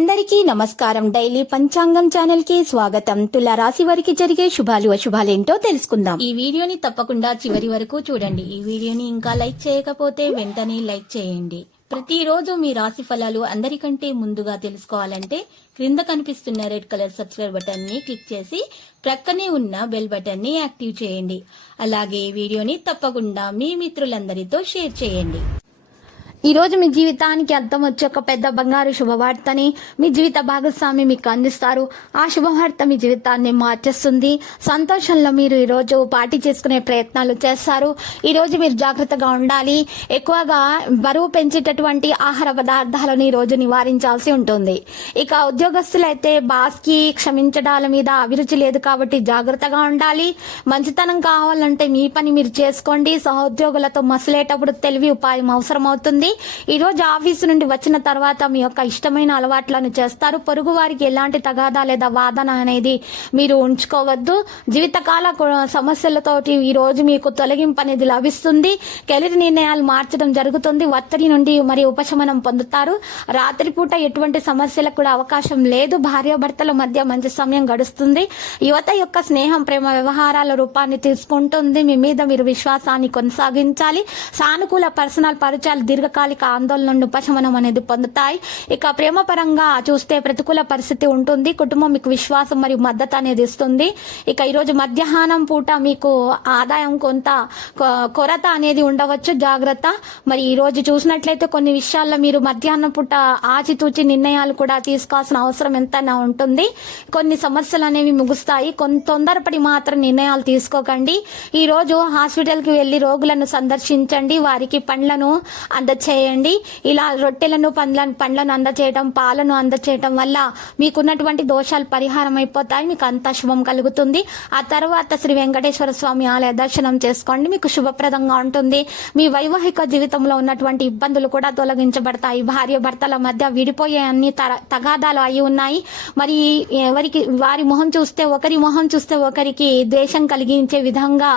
అందరికీ నమస్కారం. డైలీ పంచాంగం ఛానల్ కి స్వాగతం. తుల రాశి వారికి జరిగే శుభాలు అశుభాలేంటో తెలుసుకుందాం. ఈ వీడియోని తప్పకుండా చివరి వరకు చూడండి. ఈ వీడియోని ఇంకా లైక్ చేయకపోతే వెంటనే లైక్ చేయండి. ప్రతిరోజు మీ రాశి ఫలాలు అందరికంటే ముందుగా తెలుసుకోవాలంటే క్రింద కనిపిస్తున్న రెడ్ కలర్ సబ్స్క్రైబ్ బటన్ ని క్లిక్ చేసి ప్రక్కనే ఉన్న బెల్ బటన్ ని యాక్టివ్ చేయండి. అలాగే వీడియోని తప్పకుండా మీ మిత్రులందరితో షేర్ చేయండి. ఈ రోజు మీ జీవితానికి అర్థం వచ్చే ఒక పెద్ద బంగారు శుభవార్తని మీ జీవిత భాగస్వామి మీకు అందిస్తారు. ఆ శుభవార్త మీ జీవితాన్ని మార్చేస్తుంది. సంతోషంలో మీరు ఈ రోజు పార్టీ చేసుకునే ప్రయత్నాలు చేస్తారు. ఈ రోజు మీరు జాగ్రత్తగా ఉండాలి. ఎక్కువగా బరువు పెంచేటటువంటి ఆహార పదార్థాలను ఈ రోజు నివారించాల్సి ఉంటుంది. ఇక ఉద్యోగస్తులైతే బాస్ కి క్షమించడాల మీద అభిరుచి లేదు కాబట్టి జాగ్రత్తగా ఉండాలి. మంచితనం కావాలంటే మీ పని మీరు చేసుకోండి. సహోద్యోగులతో మసలేటప్పుడు తెలివి ఉపాయం అవసరం అవుతుంది. ఈ రోజు ఆఫీసు నుండి వచ్చిన తర్వాత మీ యొక్క ఇష్టమైన అలవాట్లను చేస్తారు. పొరుగు వారికి ఎలాంటి తగాదా లేదా వాదన అనేది మీరు ఉంచుకోవద్దు. జీవితకాల సమస్యలతోటి ఈ రోజు మీకు తొలగింపు అనేది లభిస్తుంది. కెరీర్ నిర్ణయాలు మార్చడం జరుగుతుంది. ఒత్తిడి నుండి మరి ఉపశమనం పొందుతారు. రాత్రిపూట ఎటువంటి సమస్యలకు కూడా అవకాశం లేదు. భార్యాభర్తల మధ్య మంచి సమయం గడుస్తుంది. యువత యొక్క స్నేహం ప్రేమ వ్యవహారాల రూపాన్ని తీసుకుంటుంది. మీ మీద మీరు విశ్వాసాన్ని కొనసాగించాలి. సానుకూల పర్సనల్ పరిచయాలు దీర్ఘకాలిక ఆందోళన నుండి ఉపశమనం అనేది పొందుతాయి. ఇక ప్రేమ పరంగా చూస్తే ప్రతికూల పరిస్థితి ఉంటుంది. కుటుంబం మీకు విశ్వాసం మరియు మద్దతు అనేది ఇస్తుంది. ఇక ఈరోజు మధ్యాహ్నం పూట మీకు ఆదాయం కొంత కొరత అనేది ఉండవచ్చు. జాగ్రత్త. మరి ఈ రోజు చూసినట్లయితే కొన్ని విషయాల్లో మీరు మధ్యాహ్నం పూట ఆచితూచి నిర్ణయాలు కూడా తీసుకోవాల్సిన అవసరం ఎంతైనా ఉంటుంది. కొన్ని సమస్యలు అనేవి ముగుస్తాయి. తొందరపడి మాత్రం నిర్ణయాలు తీసుకోకండి. ఈ రోజు హాస్పిటల్ కి వెళ్లి రోగులను సందర్శించండి. వారికి పండ్లను అందచేయండి. ఇలా రొట్టెలను పండ్లను అందచేయడం, పాలను అందచేయడం వల్ల మీకున్నటువంటి దోషాలు పరిహారం అయిపోతాయి. మీకు అంతా శుభం కలుగుతుంది. ఆ తర్వాత శ్రీ వెంకటేశ్వర స్వామి ఆలయ దర్శనం చేసుకోండి. మీకు శుభప్రదంగా ఉంటుంది. మీ వైవాహిక జీవితంలో ఉన్నటువంటి ఇబ్బందులు కూడా తొలగించబడతాయి. భార్య భర్తల మధ్య విడిపోయే అన్ని తగాదాలు అయి ఉన్నాయి. మరి వారి మొహం చూస్తే ఒకరికి ద్వేషం కలిగించే విధంగా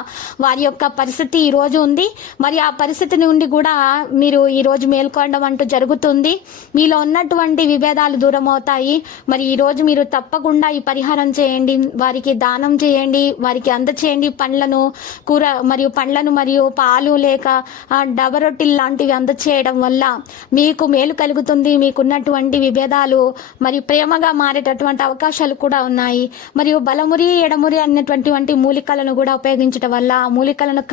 వారి యొక్క పరిస్థితి ఈ రోజు ఉంది. మరి ఆ పరిస్థితి నుండి కూడా మీరు ఈ రోజు మేల్కొనడం అంటూ జరుగుతుంది. మీలో ఉన్నటువంటి విభేదాలు దూరం అవుతాయి. మరి ఈ రోజు మీరు తప్పకుండా ఈ పరిహారం చేయండి. వారికి దానం చేయండి. వారికి అందచేయండి. పండ్లను మరియు పాలు లేక డబరొట్టిల్ లాంటివి అందచేయడం వల్ల మీకు మేలు కలుగుతుంది. మీకున్నటువంటి విభేదాలు మరియు ప్రేమగా మారేటటువంటి అవకాశాలు కూడా ఉన్నాయి. మరియు బలమురి ఎడమురి అన్నటువంటి మూలికలను కూడా ఉపయోగించడం వల్ల మూలికలను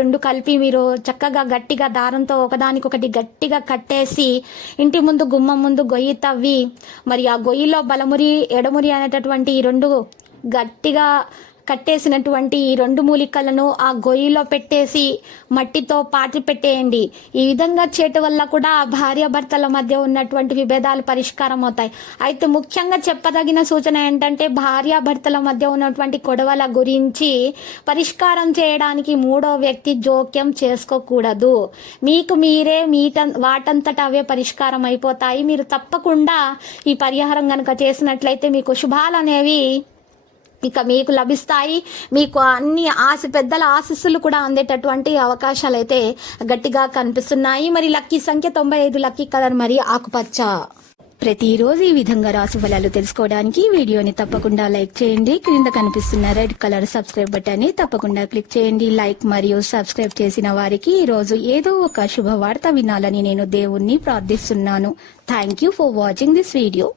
రెండు కలిపి మీరు చక్కగా గట్టిగా దారంతో ఒకదానికొకటి గట్టిగా కట్టేసి ఇంటి ముందు గుమ్మం ముందు గొయ్యి తవ్వి మరి ఆ గొయ్యిలో బలమురి ఎడమురి అనేటటువంటి ఈ రెండు గట్టిగా కట్టేసినటువంటి ఈ రెండు మూలికలను ఆ గొయ్యిలో పెట్టేసి మట్టితో పాతి పెట్టేయండి. ఈ విధంగా చేయటం వల్ల కూడా భార్యాభర్తల మధ్య ఉన్నటువంటి విభేదాలు పరిష్కారం అవుతాయి. అయితే ముఖ్యంగా చెప్పదగిన సూచన ఏంటంటే భార్యాభర్తల మధ్య ఉన్నటువంటి గొడవల గురించి పరిష్కారం చేయడానికి మూడో వ్యక్తి జోక్యం చేసుకోకూడదు. మీకు మీరే వాటంతట అవే పరిష్కారం అయిపోతాయి. మీరు తప్పకుండా ఈ పరిహారం కనుక చేసినట్లయితే మీకు శుభాలు అనేవి ఇక మీకు లభిస్తాయి. మీకు అన్ని పెద్దల ఆశీస్సులు కూడా అందేటటువంటి అవకాశాలు అయితే గట్టిగా కనిపిస్తున్నాయి. మరి లక్కీ సంఖ్య 95, లక్కీ కలర్ మరి ఆకుపచ్చ. ప్రతిరోజు ఈ విధంగా రాశి ఫలాలు తెలుసుకోవడానికి వీడియోని తప్పకుండా లైక్ చేయండి. క్రింద కనిపిస్తున్న రెడ్ కలర్ సబ్స్క్రైబ్ బటన్ ని తప్పకుండా క్లిక్ చేయండి. లైక్ మరియు సబ్స్క్రైబ్ చేసిన వారికి ఈ రోజు ఏదో ఒక శుభవార్త వినాలని నేను దేవుణ్ణి ప్రార్థిస్తున్నాను. Thank you for watching this video.